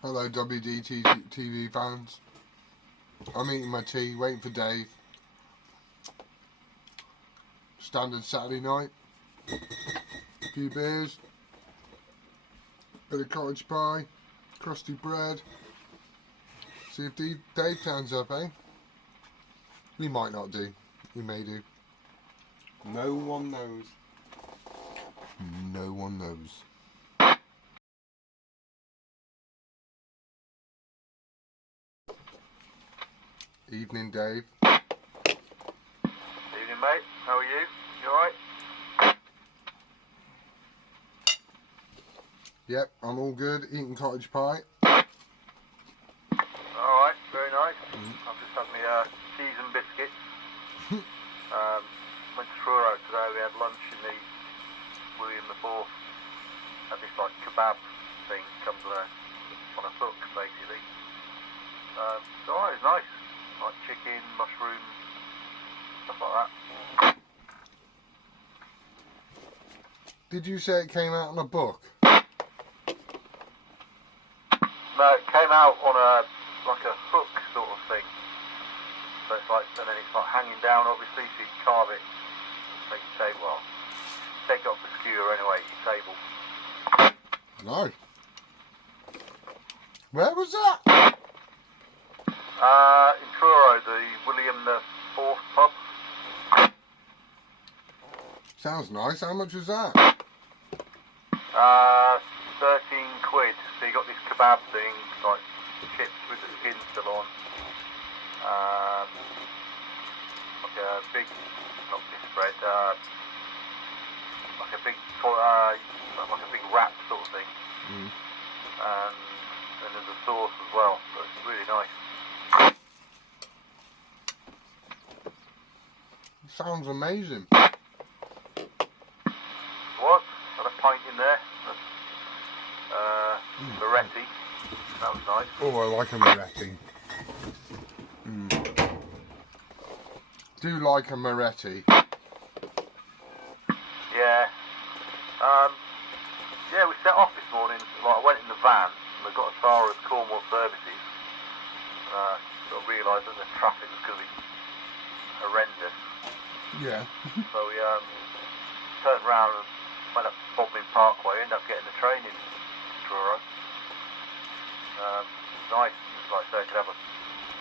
Hello WDTV fans. I'm eating my tea, waiting for Dave. Standard Saturday night. A few beers. Bit of cottage pie. Crusty bread. See if Dave turns up, eh? He might not do. He may do. No one knows. No one knows. Evening, Dave. Evening, mate. How are you? You alright? Yep, I'm all good. Eating cottage pie. Alright, very nice. I've just had my cheese and biscuits. Went to Truro today. We had lunch in the William IV. Had this like kebab thing, comes on a hook basically. It's alright, it's nice. Like chicken, mushrooms, stuff like that. Did you say it came out in a book? No, it came out on like a hook sort of thing. So it's like, and then it's like hanging down obviously, so you carve it, make your table, well, take it off the skewer anyway, your table. No. Where was that? In Truro, the William IV pub. Sounds nice. How much was that? 13 quid. So you got this kebab thing, like chips with the skin still on. Like a big, not this bread, like a big wrap sort of thing. And then there's a sauce as well, so it's really nice. Sounds amazing. What? Had a pint in there. Moretti. That was nice. Oh, I like a Moretti. Do like a Moretti. Yeah. Yeah, we set off this morning. Like, I went in the van and I got as far as Cornwall Services. Sort of realised that the traffic was going to be horrendous. Yeah. So we turned around and went up Bodmin Parkway, ended up getting the train in Truro. Nice, like I say, could have a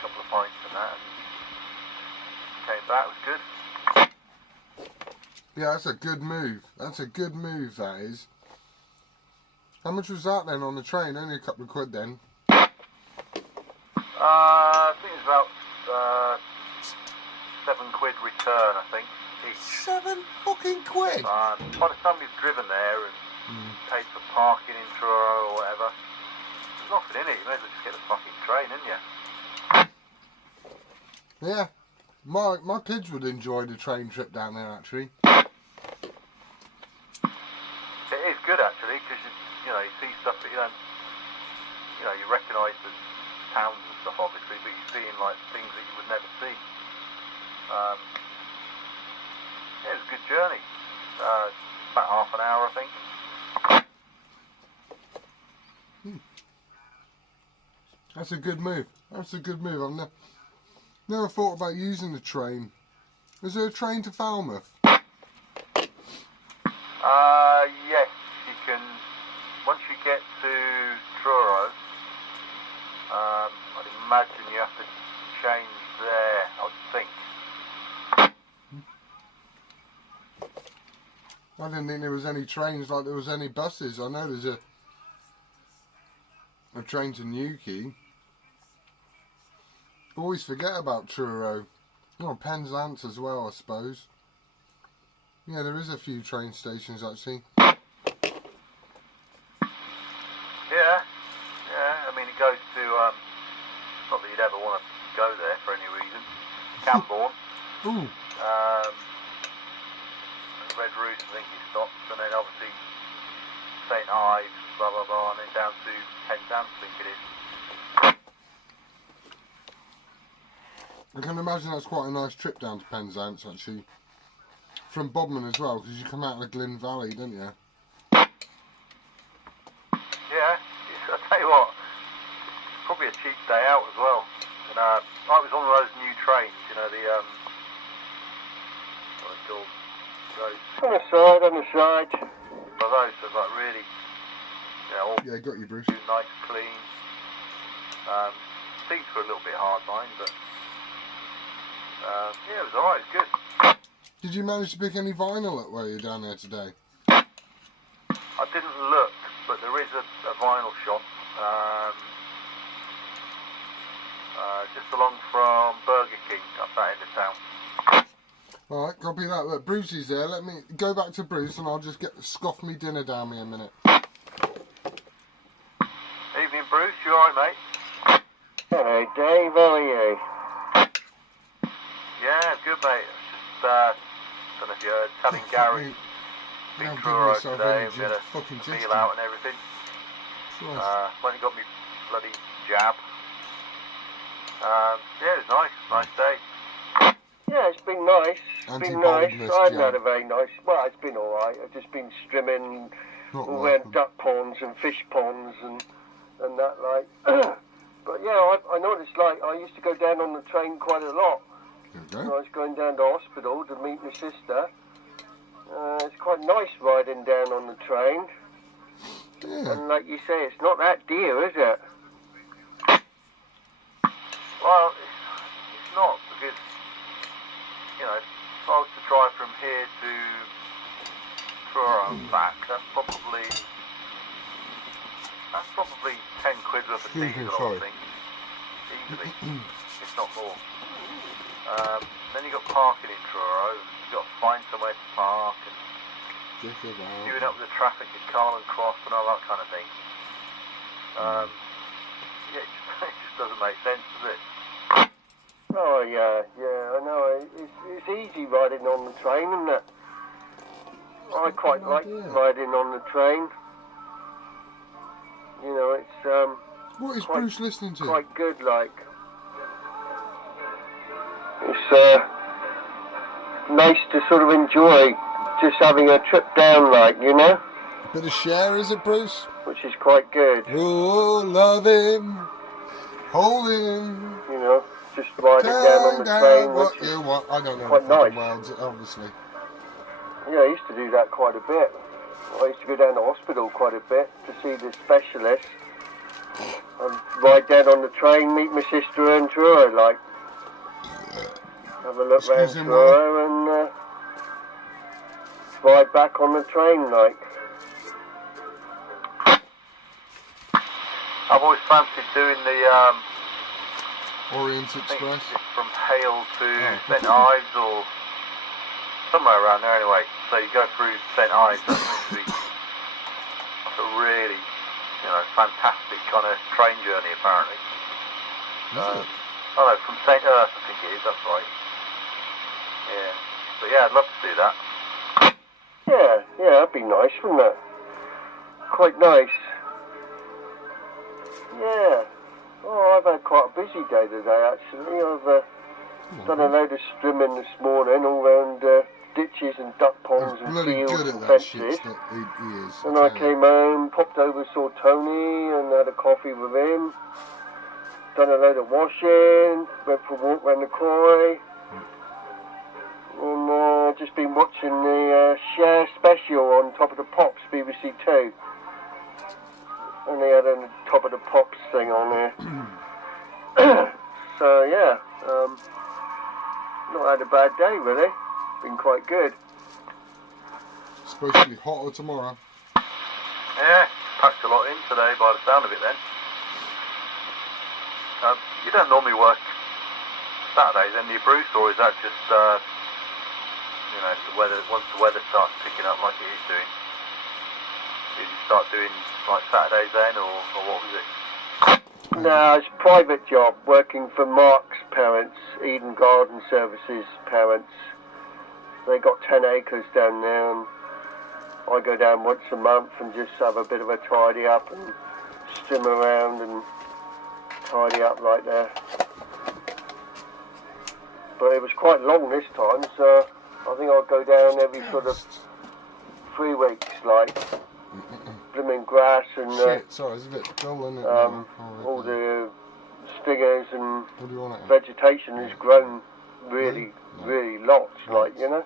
couple of pints and that, and came back, it was good. Yeah, that's a good move. That's a good move, that is. How much was that then on the train? Only a couple of quid then. I think it's about 7 quid return, I think, each. 7 fucking quid? By the time you've driven there and paid for parking in Truro or whatever, there's nothing in it. You may as well just get the fucking train, didn't you? Yeah. My kids would enjoy the train trip down there, actually. It is good, actually, because you know, you see stuff that you don't, you know, you recognise the towns and stuff, obviously, but you're seeing like things that you would never see. Yeah, it was a good journey. About half an hour, I think. That's a good move. That's a good move. I've never thought about using the train. Is there a train to Falmouth? Yes, you can. Once you get to Truro, I'd imagine you have to change there, I would think. I didn't think there was any trains like there was any buses. I know there's a train to Newquay. Always forget about Truro. Oh, Penzance as well, I suppose. Yeah, there is a few train stations actually. Yeah, I mean it goes to, not that you'd ever want to go there for any reason, Camborne. Ooh. Red Roost, I think it stops, and then obviously St Ives, blah blah blah, and then down to Penzance, I think it is. I can imagine that's quite a nice trip down to Penzance, actually. From Bodmin as well, because you come out of the Glyn Valley, don't you? Yeah, I tell you what, it's probably a cheap day out as well. And I was on one of those new trains, you know, the what are they called? Those. On the side. Well, those are like really, all Yeah, got you, Bruce. nice, clean. Seats were a little bit hard, mine, but yeah, it was alright. It's good. Did you manage to pick any vinyl up while you were down there today? I didn't look, but there is a vinyl shop just along from Burger King up that end of town. Alright, copy that. Look, Bruce is there. Let me go back to Bruce and I'll just scoff me dinner down me a minute. Evening, Bruce. You alright, mate? Hello, Dave. How are you? Yeah, good, mate. Just don't know if you heard, telling Gary big Truro today, and we had a meal out and everything. Went and got me bloody jab. Yeah, it was nice. Nice day. Yeah, it's been nice. It's been nice. I haven't had a very nice. Well, it's been all right. I've just been strimming all around duck ponds and fish ponds and that like. But yeah, I noticed like I used to go down on the train quite a lot. Okay. I was going down to hospital to meet my sister. It's quite nice riding down on the train. Yeah. And like you say, it's not that dear, is it? Well, it's not, because, you know, if I was to drive from here to Truro and back, that's probably 10 quid worth of diesel, I think. Easily, if not more. Then you've got parking in Truro, and you've got to find somewhere to park, and queuing up with the traffic at Carlin Cross and all that kind of thing. Yeah, it just doesn't make sense, does it? Oh yeah, I know. It's easy riding on the train, isn't it? I quite like riding on the train. You know, it's What is Bruce listening to? quite good, like. It's nice to sort of enjoy just having a trip down, like, you know? Bit of share, is it, Bruce? Which is quite good. Oh, love him, hold him. You know, just riding down on the train, which is I don't know quite the fucking nice. words, obviously. Yeah, I used to do that quite a bit. I used to go down to hospital quite a bit to see the specialist. And ride down on the train, meet my sister in Truro, like. Have a look round Truro and ride back on the train, like. I've always fancied doing the Orient I think Express. it's from Hale to St Ives or somewhere around there anyway. So you go through St Ives, that's a really, fantastic kind of train journey apparently. Oh no, from St Earth I think it is, that's right. Yeah. But yeah, I'd love to do that. Yeah, that'd be nice, wouldn't it? Quite nice. Yeah. Oh, I've had quite a busy day today, actually. I've done a load of strimming this morning, all round ditches and duck ponds and fields and fences. He is. And I came home, popped over, saw Tony, and had a coffee with him. Done a load of washing, went for a walk round the quarry. And just been watching the Share special on Top of the Pops, BBC 2. And they had a Top of the Pops thing on there. So yeah, not had a bad day really. Been quite good. It's supposed to be hotter tomorrow. Yeah, packed a lot in today by the sound of it then. You don't normally work Saturdays, then you, Bruce, or is that just, if the weather, once the weather starts picking up like it is doing? Did you start doing like Saturdays then, or what was it? No, it's a private job, working for Mark's parents, Eden Garden Services parents. They got 10 acres down there, and I go down once a month and just have a bit of a tidy up and strim around and tidy up like that. but it was quite long this time, so I think I'll go down every sort of 3 weeks, like blooming grass and sorry, it's a bit dull, isn't it? all the stingers and what do you want it? vegetation has grown really lots, like, you know.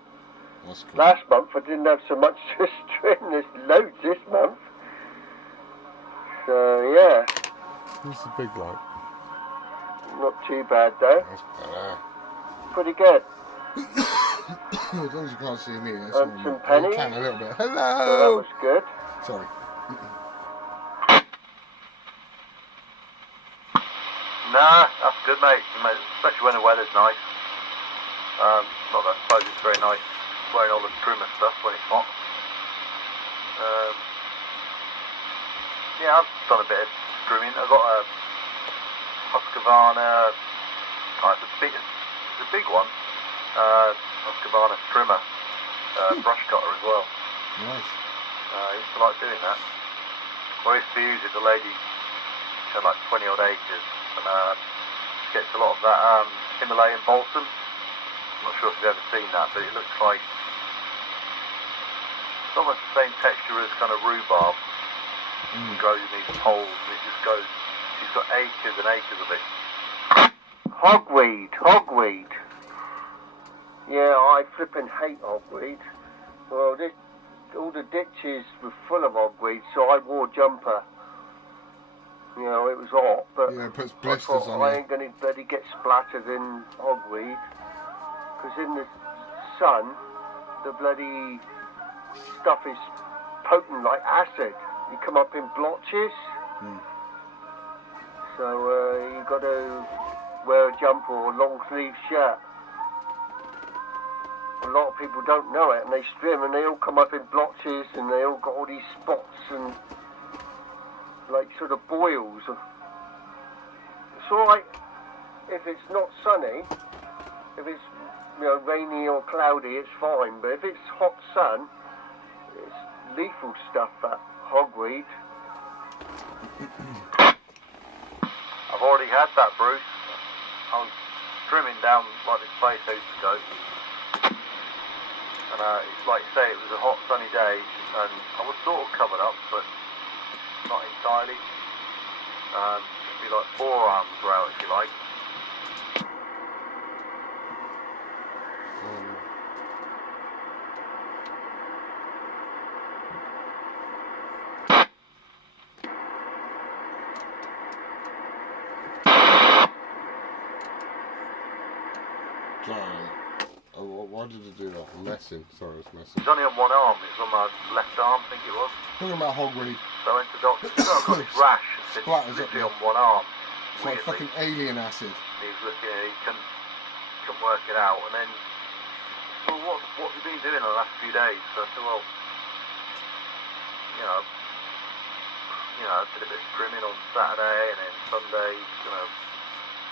That's cool. Last month I didn't have so much to trim. There's loads this month. So yeah. What's the big like? Not too bad though. That's better. Pretty good. As long as you can't see me, that's and some pennies. You can a little bit. Hello! So that was good. Sorry. Nah, that's good, mate. Especially when the weather's nice. Not that I suppose it's very nice wearing all the Strimmer stuff when it's hot. Yeah, I've done a bit of strimming. I've got a Husqvarna. It's a big one. Husqvarna Strimmer brush cutter as well. Nice. I used to like doing that. I used to use it. The lady had like 20 odd acres, and she gets a lot of that Himalayan balsam. I'm not sure if you've ever seen that, but it looks like it's almost the same texture as kind of rhubarb. It grows in these poles, and it just goes. She's got acres and acres of it. Hogweed. Yeah, I flipping hate hogweed. Well, all the ditches were full of hogweed, so I wore a jumper. You know, it was hot, but yeah, it puts I blisters thought on I you. ain't going to bloody get splattered in hogweed. Because in the sun, the bloody stuff is potent like acid. You come up in blotches. So you got to wear a jumper or a long sleeve shirt. A lot of people don't know it, and they strim and they all come up in blotches, and they all got all these spots and like sort of boils. It's alright if it's not sunny. If it's rainy or cloudy, it's fine. But if it's hot sun, it's lethal stuff, that hogweed. I've already had that, Bruce. I was trimming down like this place I used to go, and it's like you say, it was a hot sunny day, and I was sort of covered up, but not entirely. It'd be like forearms were out, if you like. Why did it do that? I'm messing. Sorry, I was messing. It's only on one arm. It's on my left arm, I think it was. Talking about hogweed. So I went to the doctor. I've got this rash. It's literally on one arm. It's like fucking alien acid. He was looking at it, he couldn't work it out. And then, well, what have you been doing the last few days? So I said, well, I did a bit of trimming on Saturday, and then Sunday,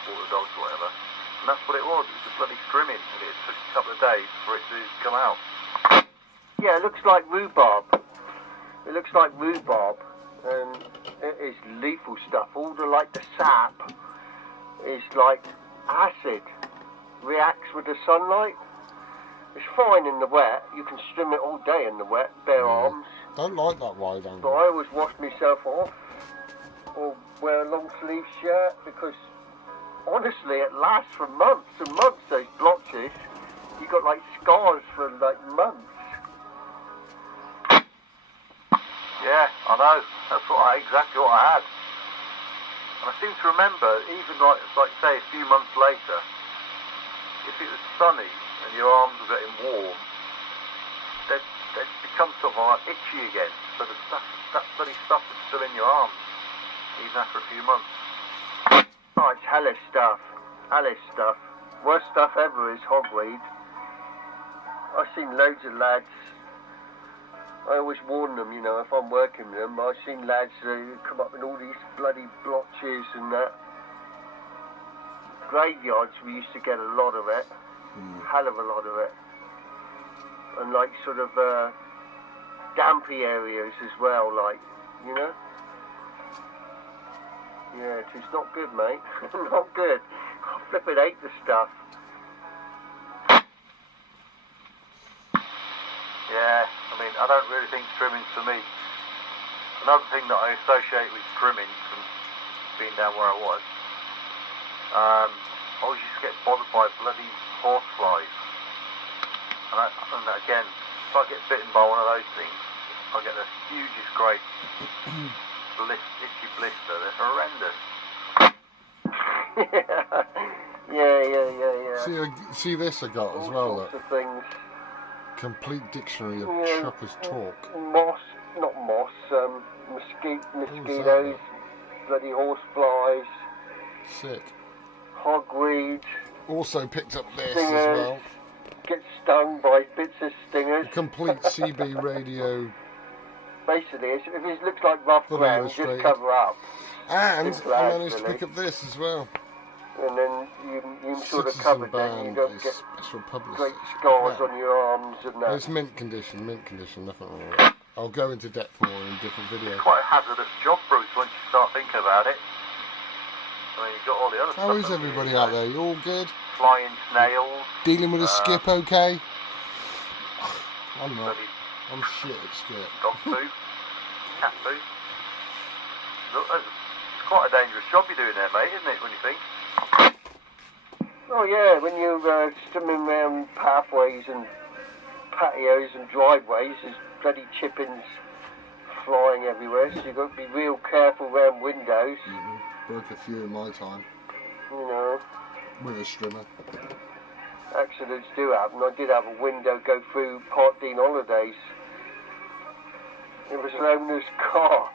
walk the dogs or whatever. And that's what it was. It was just bloody trimming, and it took a couple of days for it to come out. Yeah, it looks like rhubarb. It looks like rhubarb, and it is lethal stuff. All the sap is like acid. Reacts with the sunlight. It's fine in the wet. You can strim it all day in the wet, bare arms. Don't like that wide angle. But I always wash myself off, or wear a long sleeve shirt, because honestly, it lasts for months and months, those blotches. You got like scars for like months. Yeah, I know. That's exactly what I had. And I seem to remember, even like say a few months later, if it was sunny and your arms were getting warm, they'd become sort of like itchy again. So that bloody stuff is still in your arms, even after a few months. Oh, it's hellish stuff. Hellish stuff. Worst stuff ever is hogweed. I've seen loads of lads. I always warn them, if I'm working with them. I've seen lads come up in all these bloody blotches and that. Graveyards, we used to get a lot of it. Hell of a lot of it. And like sort of dampy areas as well, Yeah, it's not good, mate. Not good. I flippin' hate the stuff. Yeah, I mean, I don't really think trimming's for me. Another thing that I associate with trimming from being down where I was, I always used to get bothered by bloody horseflies. And again, if I get bitten by one of those things, I get the hugest great itchy blister. They're horrendous. Yeah. See this I got as well. Look. Things. Complete dictionary of Chucker's talk. Moss, not moss. Mosquitoes, bloody horseflies. Sick. Hogweed. Also picked up this stingers, as well. Get stung by bits of stingers. A complete CB radio. Basically, if it looks like rough ground, just cover up. And I managed to pick up this as well. And then you sort of covered then you don't get great scars on your arms and that. It's mint condition, nothing wrong with it. I'll go into depth more in different videos. It's quite a hazardous job, Bruce, once you start thinking about it. I mean, you've got all the other stuff. How is everybody out there? You all good? Flying snails. Dealing with a skip okay? I'm not. I'm shit at skip. Dog food. Cat food. Look, it's quite a dangerous job you're doing there, mate, isn't it, when you think? Oh yeah, when you're stimming around pathways and patios and driveways, there's bloody chippings flying everywhere, so you've got to be real careful around windows. Broke a few in my time. You know. With a strimmer. Accidents do happen. I did have a window go through Park Dean Holidays. It was an owner's car.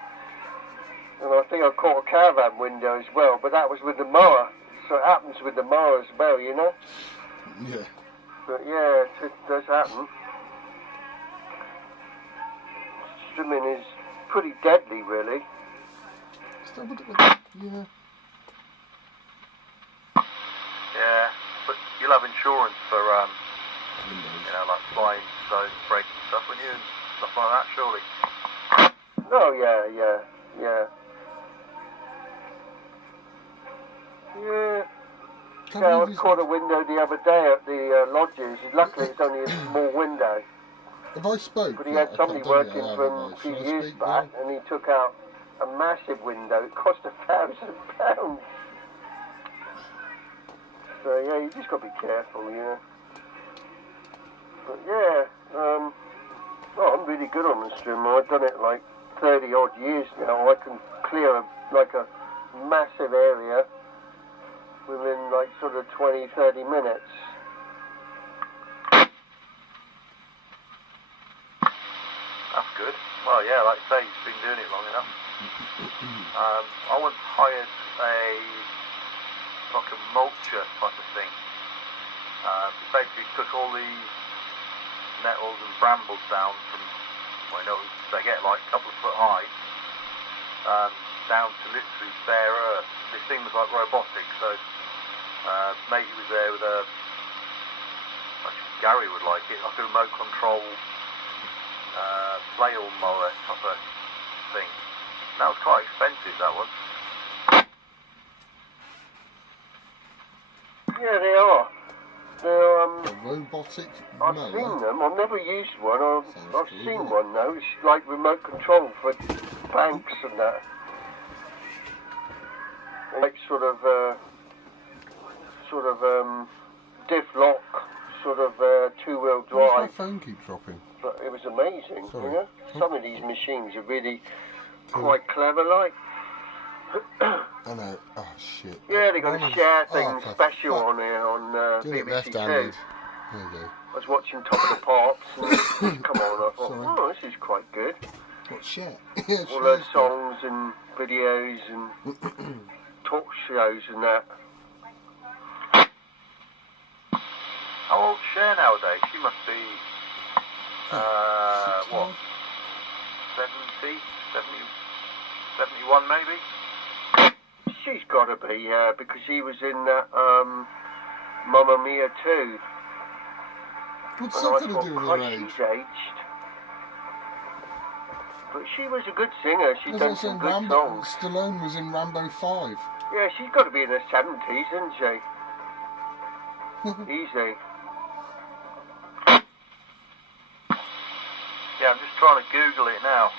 And I think I caught a caravan window as well, but that was with the mower. So it happens with the mower as well, you know? Yeah. But yeah, it does happen. Swimming is pretty deadly, really. Yeah. Yeah, but you'll have insurance for, you know, like flying stones, breaking stuff, wouldn't you? And stuff like that, surely. Oh, yeah. Yeah, I caught a window the other day at the lodges. Luckily, it's only a small window. Have I spoke? But he had somebody working for him a few years back, and he took out a massive window. It cost £1,000. So yeah, you just got to be careful, you know. But yeah, well, I'm really good on the Strimmer. I've done it like 30 odd years now. I can clear a massive area within like sort of 20-30 minutes. That's good. Well, yeah, like I say, you've been doing it long enough. I once hired like a mulcher type of thing. It basically took all the nettles and brambles down from, well, you know, they get like a couple of foot high, down to literally bare earth. This thing was like robotic, so matey was there with a, actually Gary would like it, like a remote control flail mower type of thing. That was quite expensive, that was. Yeah, they are. They're a robotic I've mower? seen them. I've never used one. I've seen one though. It's like remote control for banks and that. Like sort of diff lock, sort of two-wheel drive. Why does my phone keep dropping? But it was amazing, Sorry. you know. Some of these machines are really quite clever, like. I know. Oh shit. Yeah, they got a share thing special on here on BBC Two. There you go. I was watching Top of the Pops and come on, I thought, oh, this is quite good. What share? All those songs and videos and talk shows and that. How old's Cher nowadays? She must be, what, 70, 71 maybe? She's got to be, yeah, because she was in that Mamma Mia 2. What's that going to do with her age? She's aged. But she was a good singer. She's done some good songs. Stallone was in Rambo 5. Yeah, she's got to be in her 70s, isn't she? Easy. Yeah, I'm just trying to Google it now.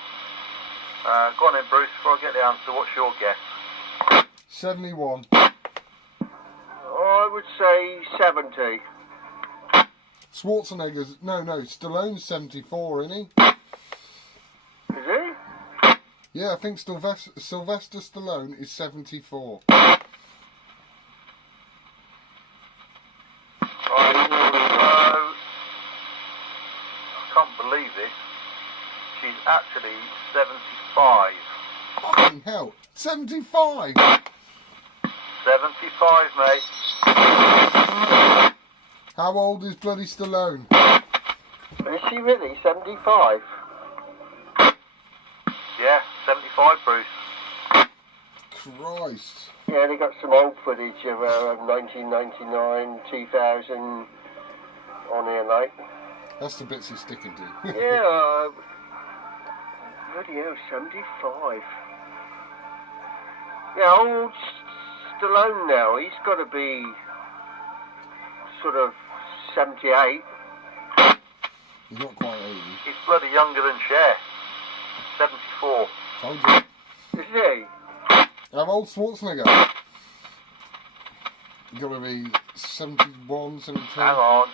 Go on then, Bruce, before I get the answer, what's your guess? 71. I would say 70. Schwarzenegger's... No, Stallone's 74, isn't he? Is he? Yeah, I think Sylvester Stallone is 74. I can't believe this. She's actually 75. Fucking hell. 75? 75, mate. How old is bloody Stallone? Is she really 75? Yeah, 75, Bruce. Christ. Yeah, they got some old footage of 1999, 2000 on here, like. That's the bits he's sticking to. Yeah, bloody hell, 75. Yeah, old Stallone now, he's got to be sort of 78. He's not quite 80. He's bloody younger than Cher. 74. Told you. Is he? How old Schwarzenegger? He's got to be 71, 72. Hang on.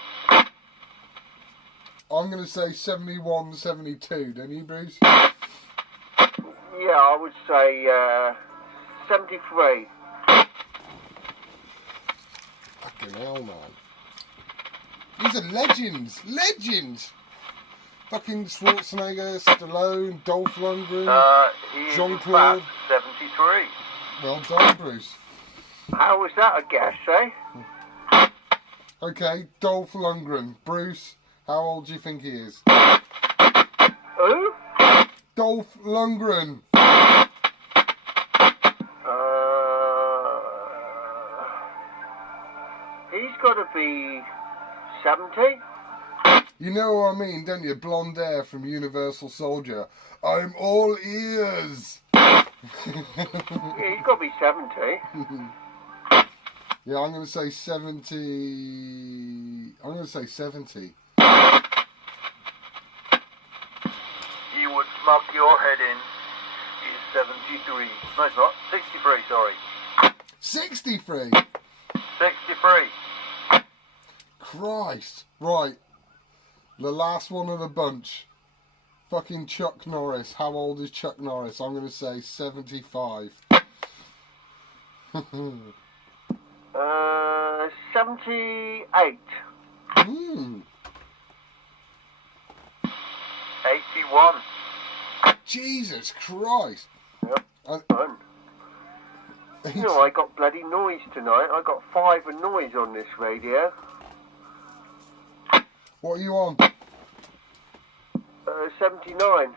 I'm going to say 71, 72, don't you, Bruce? Yeah, I would say 73. Fucking hell, man. These are legends! Legends! Fucking Schwarzenegger, Stallone, Dolph Lundgren, He's Jean-Claude. 73. Well done, Bruce. How was that a guess, eh? Okay, Dolph Lundgren. Bruce, how old do you think he is? Who? Dolph Lundgren. He's got to be 70. You know what I mean, don't you? Blonde hair from Universal Soldier. I'm all ears. Yeah, he's got to be 70. Yeah, I'm going to say 70. I'm going to say 70. You would smack your head in. He's 73. No, it's not. 63, sorry. 63? 63. Christ. Right. The last one of the bunch. Fucking Chuck Norris. How old is Chuck Norris? I'm going to say 75. 78. 81. Jesus Christ. Yep. Fun. You know, I got bloody noise tonight. I got 5 of noise on this radio. What are you on? 79.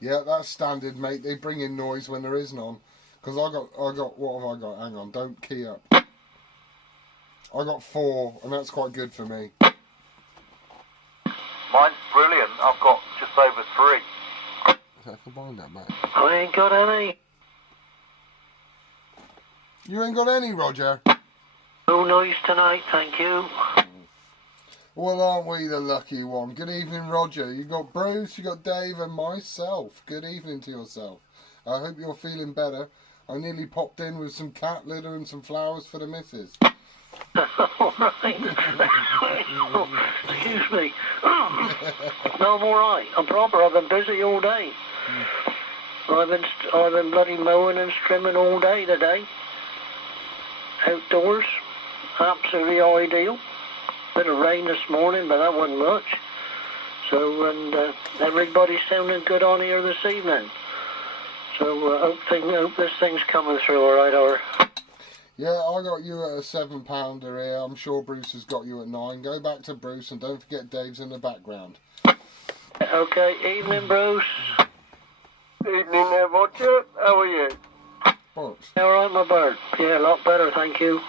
Yeah, that's standard, mate. They bring in noise when there is none. Because I got, what have I got? Hang on, don't key up. I got 4, and that's quite good for me. Mine's brilliant. I've got just over 3. Is that combined that, mate? I ain't got any. You ain't got any, Roger? No noise tonight, thank you. Well, aren't we the lucky one? Good evening, Roger. You got Bruce, you got Dave, and myself. Good evening to yourself. I hope you're feeling better. I nearly popped in with some cat litter and some flowers for the missus. All right. Excuse me. No, I'm all right. I'm proper. I've been busy all day. I've been bloody mowing and trimming all day today. Outdoors. Absolutely ideal. Bit of rain this morning, but that wasn't much. So, and everybody's sounding good on here this evening. So, hope this thing's coming through all right, or... Yeah, I got you at a £7 here. I'm sure Bruce has got you at 9. Go back to Bruce and don't forget Dave's in the background. Okay, evening, Bruce. Evening there, Roger. How are you? What? All right, my bird. Yeah, a lot better, thank you.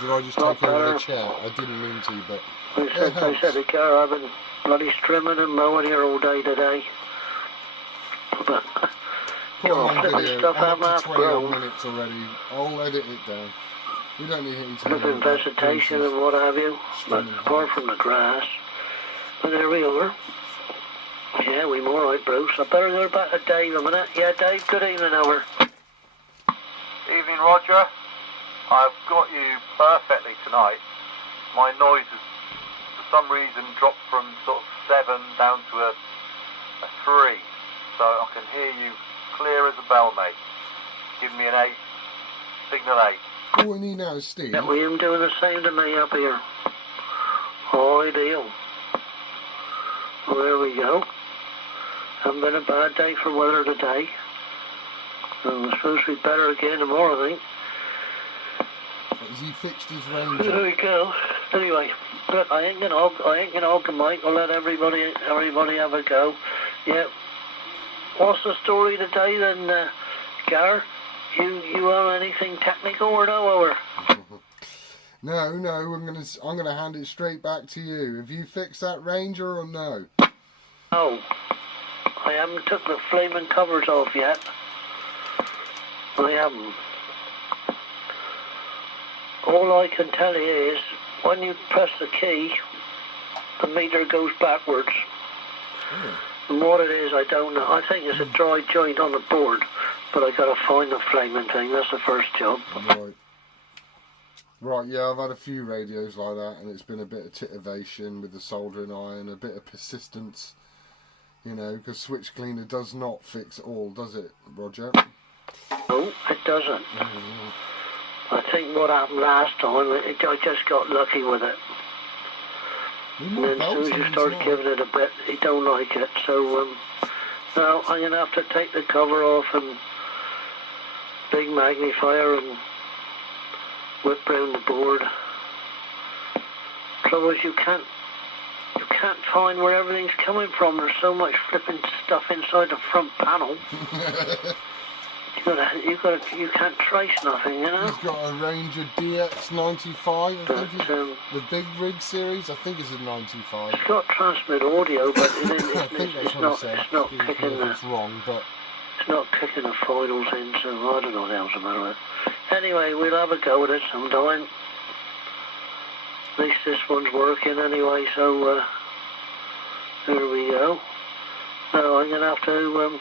Did I just take over the chair? I didn't mean to, but... I said the car. I've been bloody trimming and mowing here all day today. But... Put it on video. Stuff I'm up to 20 grown. minutes already. I'll edit it down. You don't need it to With vegetation and what have you. But apart from the grass. But there we are. Yeah, we're all right, Bruce. I better go back to Dave a minute. Yeah, Dave, good evening, over. Evening, Roger. I've got you perfectly tonight. My noise has, for some reason, dropped from sort of 7 down to a 3. So I can hear you clear as a bell, mate. Give me an 8. Signal 8. All we need now is Steve. Yeah, we am doing the same to me up here. Ideal. Well, there we go. Hasn't been a bad day for weather today. It's supposed to be better again tomorrow, I think. Has he fixed his range? There we go. Anyway, look, I ain't gonna hog the mic. I'll let everybody have a go. Yeah. What's the story today then, Gar? You on anything technical or no? Or? No. I'm gonna hand it straight back to you. Have you fixed that Ranger or no? No. I haven't took the flaming covers off yet. I haven't. All I can tell you is, when you press the key, the meter goes backwards. And what it is, I don't know. I think it's a dry joint on the board, but I gotta find the flaming thing. That's the first job. Right, yeah, I've had a few radios like that, and it's been a bit of titivation with the soldering iron, a bit of persistence, you know, because switch cleaner does not fix all, does it, Roger? No, it doesn't. I think what happened last time, I just got lucky with it. And then as soon as you start giving it a bit, he don't like it. So now I'm going to have to take the cover off and big magnifier and whip round the board. Trouble is you can't find where everything's coming from. There's so much flipping stuff inside the front panel. You can't trace nothing, you know. He's got a Ranger DX95, I think the big rig series. I think it's a 95. It's got transmit audio, but it's not kicking the. It's wrong, but it's not kicking the finals in. So I don't know what else the matter with it. Anyway, we'll have a go at it sometime. At least this one's working anyway. So there we go. Now I'm gonna have to.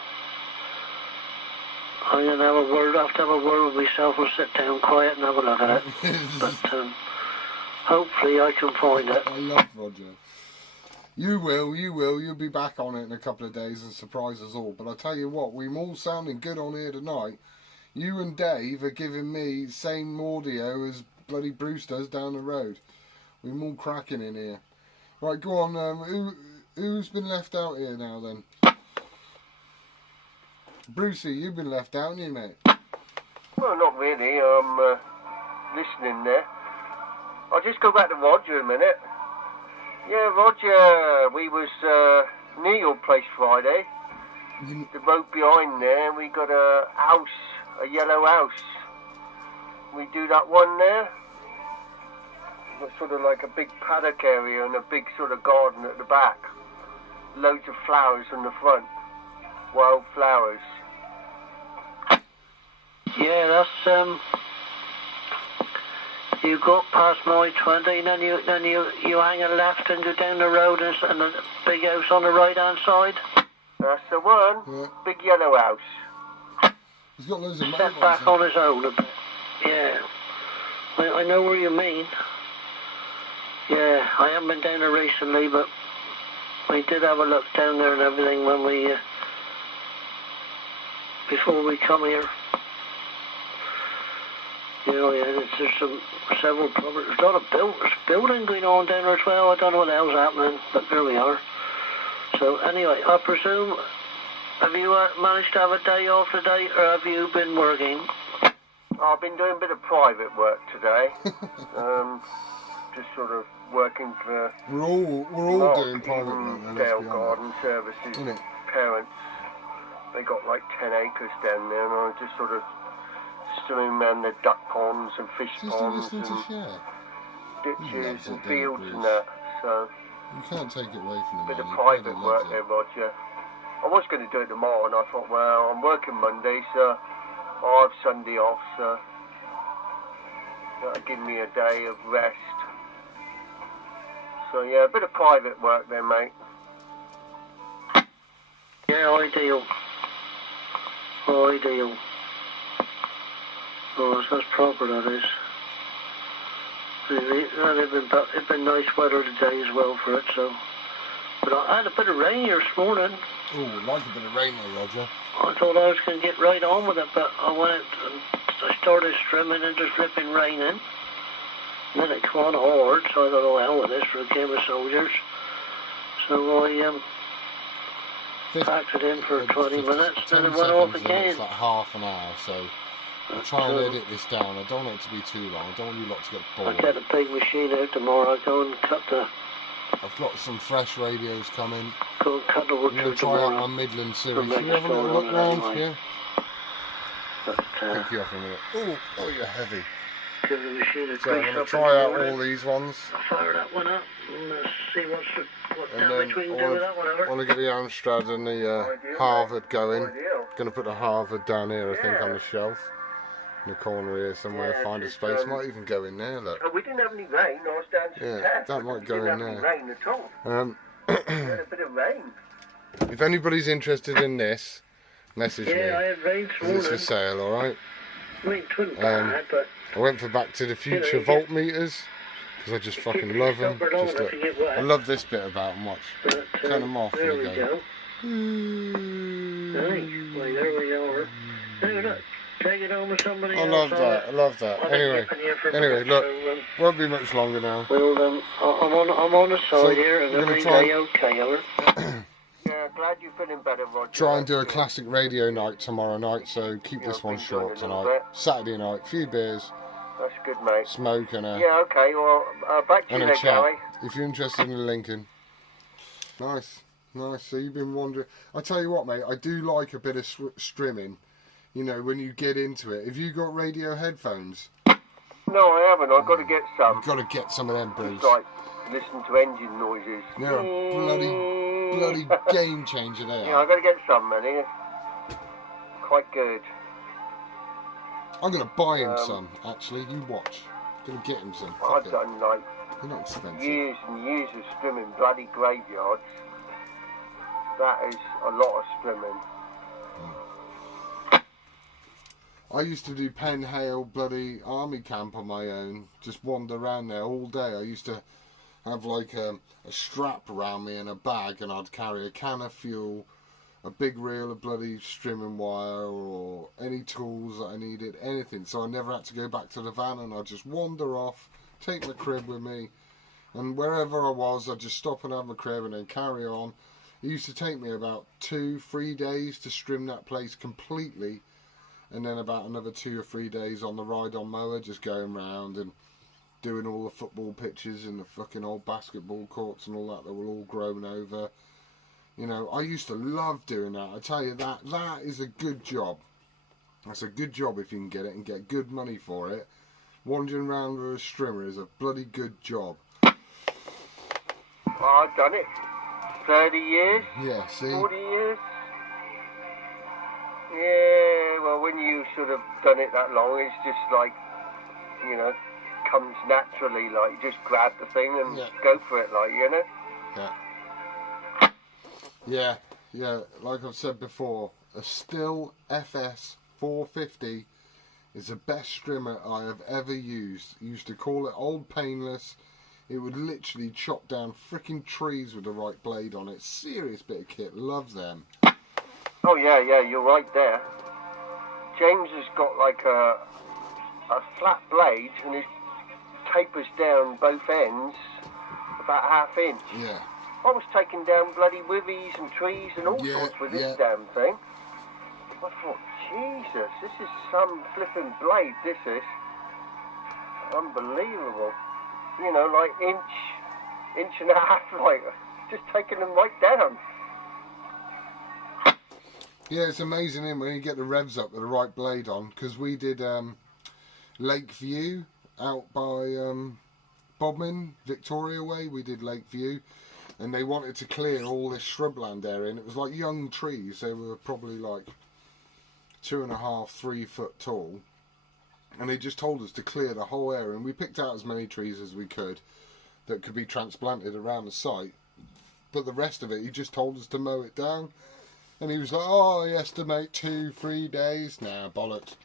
I'm going to have a word with myself and sit down quiet and have a look at it. But hopefully I can find it. I love Roger. You will. You'll be back on it in a couple of days and surprise us all. But I tell you what, we're all sounding good on here tonight. You and Dave are giving me same audio as bloody Bruce does down the road. We're all cracking in here. Right, go on. Who's been left out here now then? Brucey, you've been left out, haven't you, mate? Well, not really. I'm listening there. I'll just go back to Roger a minute. Yeah, Roger, we was near your place Friday. The road behind there, we got a house, a yellow house. We do that one there. We've got sort of like a big paddock area and a big sort of garden at the back. Loads of flowers in the front. Wild flowers. Yeah, that's you go past my 20, then you hang a left and go down the road and a big house on the right hand side. That's the one. Yeah. Big yellow house. He's got loads of step back on his own a bit. Yeah, I know where you mean. Yeah, I haven't been down there recently, but we did have a look down there and everything when we before we come here. You know, yeah, there's several problems. There's a lot of building going on down there as well. I don't know what the hell's happening, but there we are. So anyway, I presume, have you managed to have a day off today, or have you been working? I've been doing a bit of private work today. Just sort of working for. We're all doing private work. Dale Garden Services. Parents. They got like 10 acres down there, and I just sort of swimming around the duck ponds and fish ponds and ditches and fields and that. So you can't take it away from them. A bit of private work there, Roger. I was going to do it tomorrow, and I thought, well, I'm working Monday, so I'll have Sunday off, so that'll give me a day of rest. So yeah, a bit of private work there, mate. Yeah, ideal. Ideal. Oh, that's proper, that is. It's been nice weather today as well for it, so. But I had a bit of rain here this morning. Oh, like a bit of rain there, Roger. I thought I was going to get right on with it, but I went and I started strimming and just flipping raining. And then it came on hard, so I thought, oh, hell with this for a game of soldiers. So I packed it in for 20 minutes, then it went off again. It's like half an hour, so I'll try and edit this down. I don't want it to be too long. I don't want you lot to get bored. I'll get a big machine out tomorrow. I'll go and cut the... I've got some fresh radios coming. Go and cut the wood through try tomorrow. out my Midland series. You have a little look round? Anyway. Yeah? But, pick you up in a minute. Oh, you're heavy. Give the machine a So I'm grease going to up try out morning. all these ones. I'll fire that one up and see what And damage we can do with that one. I want to get the Amstrad and the Harvard going. Going to put the Harvard down here, I think, on the shelf. In the corner here somewhere, find a space. Might even go in there, look. Oh, we didn't have any rain. I was downstairs. That might go in there. We didn't have any rain at all. We had a bit of rain. If anybody's interested in this, message me. Yeah, I had rain this morning. It's for sale, alright? Rain twin bad, but... I went for Back to the Future voltmeters because I just fucking love them. Just look. I love this bit about them. Watch. Turn them off. There and we they go. Nice. Well, there we are. There, look. Take it home with somebody I else. I love that. Anyway, look. Won't be much longer now. Well, I'm on the side here, and every day okay, Yeah, glad you're feeling better, Roger. Try and do a classic radio night tomorrow night, so keep this one short tonight. Saturday night, few beers. That's good, mate. Smoke and a... Yeah, okay, well, back to you then, Gary. If you're interested in Lincoln. Nice. So you've been wondering... I tell you what, mate, I do like a bit of strimming. You know, when you get into it. Have you got radio headphones? No, I haven't. I've got to get some. You've got to get some of them, Bruce. It's like, listen to engine noises. They're a bloody game changer there. Yeah, I've got to get some, man. They're quite good. I'm going to buy him some, actually. You watch. I'm going to get him some. I've done, like, they're not expensive. years and years of strimming bloody graveyards. That is a lot of strimming. I used to do Penhale bloody army camp on my own. Just wander around there all day. I used to have like a strap around me and a bag, and I'd carry a can of fuel, a big reel of bloody strimming wire, or any tools that I needed, anything. So I never had to go back to the van, and I'd just wander off, take my crib with me, and wherever I was, I'd just stop and have my crib and then carry on. It used to take me about 2-3 days to strim that place completely. And then about another 2 or 3 days on the ride-on mower, just going round and doing all the football pitches and the fucking old basketball courts and all that were all grown over. You know, I used to love doing that. I tell you, that is a good job. That's a good job if you can get it and get good money for it. Wandering around with a strimmer is a bloody good job. Well, I've done it. 30 years? Yeah, see? 40 years? Yeah, well, when you sort of done it that long, it's just like, you know, comes naturally, like, you just grab the thing and go for it, like, you know? Yeah, like I've said before, a Still FS 450 is the best strimmer I have ever used. I used to call it Old Painless. It would literally chop down freaking trees with the right blade on it. Serious bit of kit, love them. Oh yeah, you're right there. James has got like a flat blade and it tapers down both ends about ½ inch. Yeah. I was taking down bloody withies and trees and all sorts with this damn thing. I thought, Jesus, this is some flipping blade, this is. Unbelievable. You know, like inch and a half, like, just taking them right down. Yeah, it's amazing when you get the revs up with the right blade on, because we did Lakeview out by Bodmin, Victoria way. We did Lakeview, and they wanted to clear all this shrubland area, and it was like young trees. They were probably like 2.5, 3 foot tall, and they just told us to clear the whole area, and we picked out as many trees as we could that could be transplanted around the site, but the rest of it, he just told us to mow it down. And he was like, oh, he estimate 2-3 days. Nah, bollocks.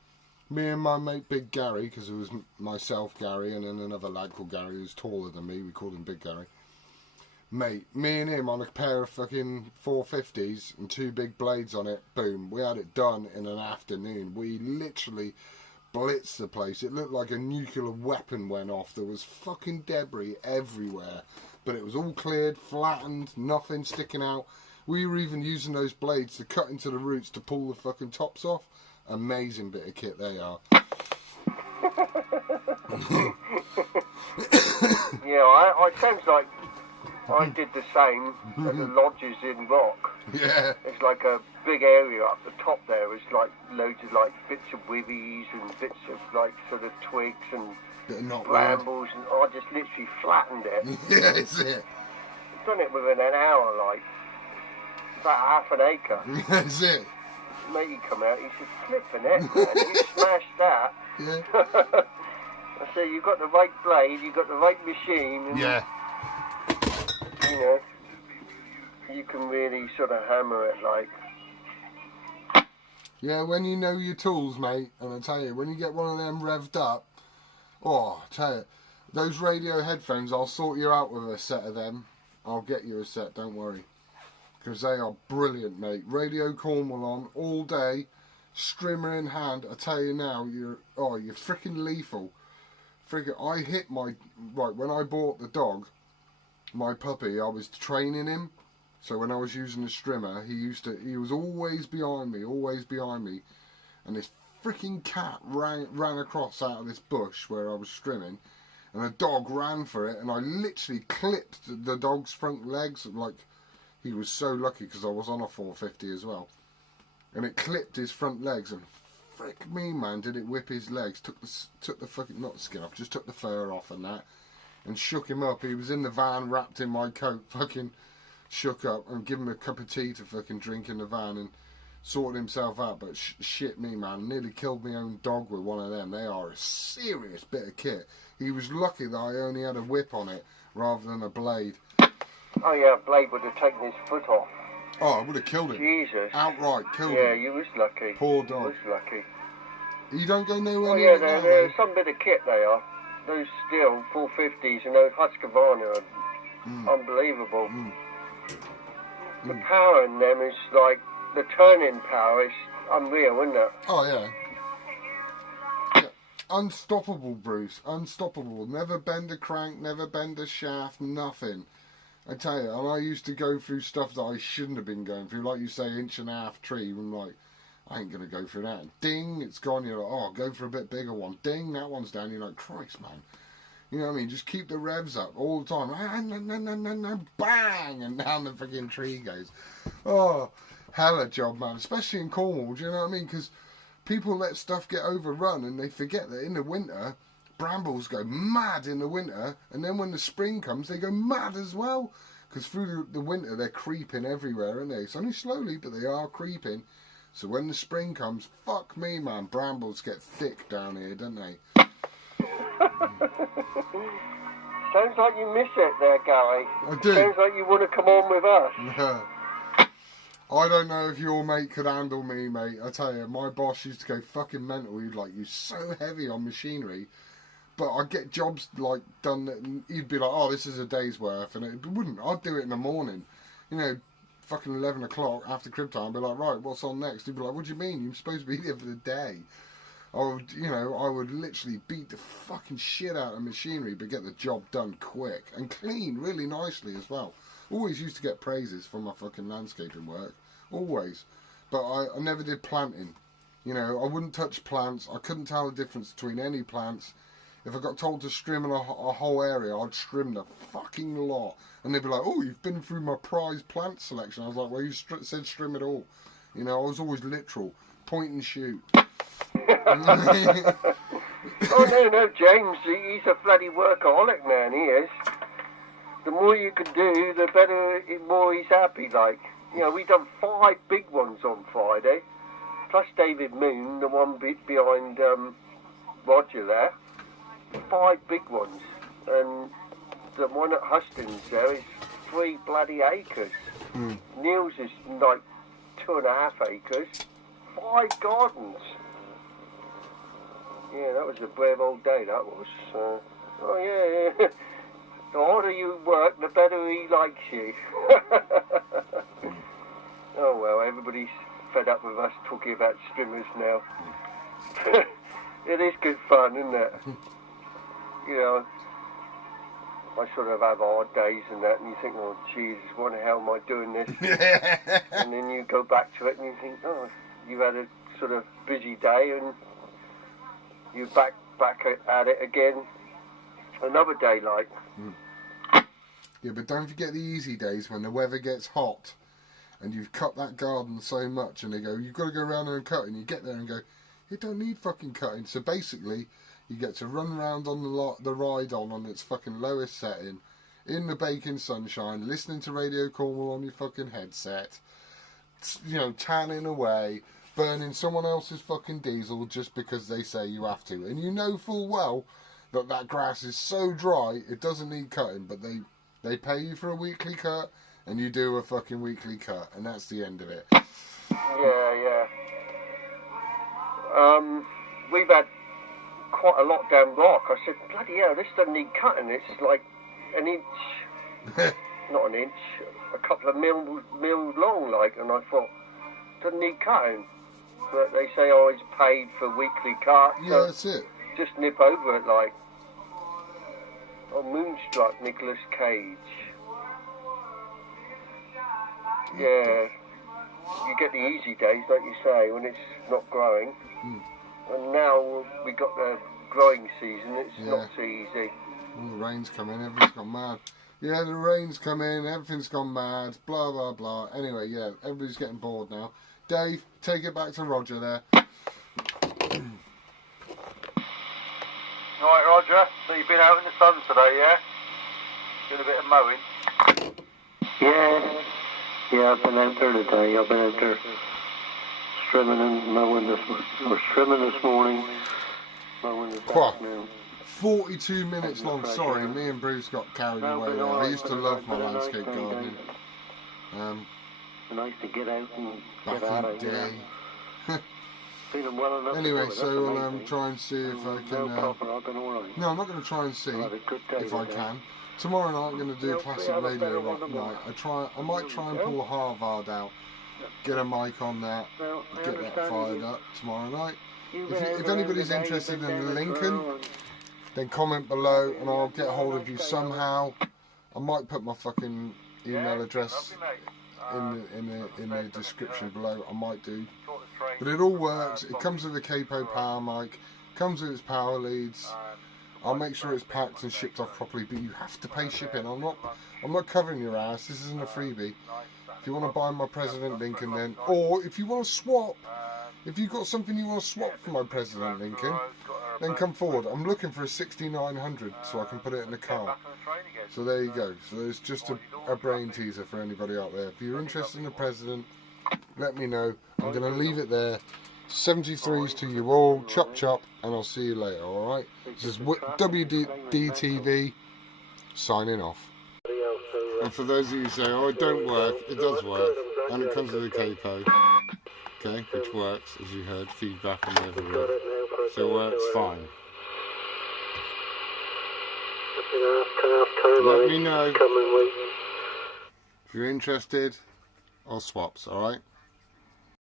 Me and my mate Big Gary, because it was myself, Gary, and then another lad called Gary who was taller than me. We called him Big Gary. Mate, me and him on a pair of fucking 450s and 2 big blades on it. Boom. We had it done in an afternoon. We literally blitzed the place. It looked like a nuclear weapon went off. There was fucking debris everywhere. But it was all cleared, flattened, nothing sticking out. We were even using those blades to cut into the roots to pull the fucking tops off. Amazing bit of kit they are. Yeah, I sounds like I did the same at the lodges in Rock. Yeah. It's like a big area up the top there. It's like loads of like bits of withies and bits of like sort of twigs and brambles, and I just literally flattened it. Yeah, that's it. I've done it within an hour, like about half an acre. That's it. Matey come out, he said, flipping it, man, you smashed that. Yeah. I said, you got the right blade, you got the right machine. And, yeah. You know, you can really sort of hammer it like. Yeah, when you know your tools, mate, and I tell you, when you get one of them revved up, oh, I tell you, those radio headphones, I'll sort you out with a set of them. I'll get you a set, don't worry. Because they are brilliant, mate. Radio Cornwall on all day, Strimmer in hand. I tell you now, you're freaking lethal. I hit my when I bought the dog, my puppy. I was training him, so when I was using the Strimmer, he was always behind me, and this freaking cat ran across out of this bush where I was strimming, and a dog ran for it, and I literally clipped the dog's front legs like. He was so lucky because I was on a 450 as well. And it clipped his front legs, and frick me, man, did it whip his legs. Took the fucking, not the skin off, just took the fur off and that. And shook him up. He was in the van wrapped in my coat, fucking shook up, and give him a cup of tea to fucking drink in the van and sorted himself out. But shit me, man, nearly killed my own dog with one of them. They are a serious bit of kit. He was lucky that I only had a whip on it rather than a blade. Oh yeah, blade would have taken his foot off. Oh, I would have killed him. Jesus. Outright killed him. Yeah, you was lucky. Poor dog. You was lucky. You don't go nowhere near it now, they're some bit of kit they are. Those steel 450s and those Husqvarna are unbelievable. The power in them is like, the turning power is unreal, isn't it? Oh yeah. Unstoppable, Bruce. Unstoppable. Never bend a crank, never bend a shaft, nothing. I tell you, and I used to go through stuff that I shouldn't have been going through. Like you say, 1.5 tree. I'm like, I ain't going to go through that. Ding, it's gone. You're like, oh, go for a bit bigger one. Ding, that one's down. You're like, Christ, man. You know what I mean? Just keep the revs up all the time. Bang! And down the freaking tree goes. Oh, hella job, man. Especially in Cornwall, do you know what I mean? Because people let stuff get overrun and they forget that in the winter, brambles go mad in the winter, and then when the spring comes, they go mad as well. Because through the winter, they're creeping everywhere, aren't they? It's only slowly, but they are creeping. So when the spring comes, fuck me, man, brambles get thick down here, don't they? Sounds like you miss it there, Gary. I do. Sounds like you want to come on with us. I don't know if your mate could handle me, mate. I tell you, my boss used to go fucking mental. He'd like, you're so heavy on machinery. But I'd get jobs like done that, and he'd be like, oh, this is a day's worth, and it wouldn't. I'd do it in the morning, you know, fucking 11 o'clock after crib time. I'd be like, right, what's on next? He'd be like, what do you mean? You're supposed to be here for the day. I would literally beat the fucking shit out of machinery, but get the job done quick and clean, really nicely as well. Always used to get praises for my fucking landscaping work, always. But I never did planting. You know, I wouldn't touch plants. I couldn't tell the difference between any plants. If I got told to strim in a whole area, I'd strim the fucking lot. And they'd be like, oh, you've been through my prize plant selection. I was like, well, you said strim it all. You know, I was always literal. Point and shoot. Oh, no, James, he's a bloody workaholic, man, he is. The more you can do, the better, the more he's happy, like. You know, we done 5 big ones on Friday, plus David Moon, the one behind Roger there. 5 big ones, and the one at Huston's there is 3 bloody acres. Neil's is like 2.5 acres, 5 gardens. Yeah, that was a brave old day, that was. Oh, yeah. The harder you work, the better he likes you. Oh, well, everybody's fed up with us talking about strimmers now. It is good fun, isn't it? You know, I sort of have hard days and that, and you think, oh, Jesus, why the hell am I doing this? And then you go back to it and you think, oh, you've had a sort of busy day and you're back at it again another day, like. Yeah, but don't forget the easy days when the weather gets hot and you've cut that garden so much and they go, you've got to go around there and cut, and you get there and go, it don't need fucking cutting. So basically, you get to run around on the ride-on its fucking lowest setting, in the baking sunshine, listening to Radio Cornwall on your fucking headset, you know, tanning away, burning someone else's fucking diesel just because they say you have to. And you know full well that that grass is so dry, it doesn't need cutting, but they pay you for a weekly cut, and you do a fucking weekly cut, and that's the end of it. Yeah. We've had quite a lot down Rock. I said, bloody hell, this doesn't need cutting. It's like an inch, not an inch, a couple of mil long, like. And I thought, doesn't need cutting. But they say, oh, it's paid for weekly cut. Yeah, so that's it. just nip over it, like. Oh, Moonstruck, Nicolas Cage. Yeah. You get the easy days, like you say, when it's not growing. And now we got the growing season, it's not so easy. All the rain's come in, everything's gone mad. Yeah, the rain's come in, everything's gone mad, blah, blah, blah. Anyway, yeah, everybody's getting bored now. Dave, take it back to Roger there. Right, Roger, so you've been out in the sun today, yeah? Doing a bit of mowing? Yeah, I've been out there today. I've been out there strimming and mowing strimming this morning, mowing this afternoon. 42 minutes long, sorry, me and Bruce got carried away there. I used to love my landscape gardening. Nice to get out and back get out in of the day. Feeling well enough. Anyway, so I'll try and see if I can... No, I'm not going to try and see if I can. Tomorrow night I'm going to do classic radio rock night. I might try and pull Harvard out, get a mic on that, get that fired up tomorrow night. If anybody's interested in the Lincoln, then comment below and I'll get hold of you somehow. I might put my fucking email address in the description below. I might do. But it all works. It comes with a capo power mic, comes with its power leads. I'll make sure it's packed and shipped off properly, but you have to pay shipping. I'm not covering your ass. This isn't a freebie. If you want to buy my President Lincoln, then, or if you want to swap, if you've got something you want to swap for my President Lincoln, then come forward. I'm looking for a 6900 so I can put it in the car. So there you go. So it's just a brain teaser for anybody out there. If you're interested in the President, let me know. I'm going to leave it there. 73s to you all. Chop chop, and I'll see you later. All right. This is WDTV signing off. And for those of you who say, "Oh, it don't work," it does work, and it comes with a capo. Okay, which works, as you heard, feedback and everything. So it works fine. Let me know if you're interested. I'll swaps. All right.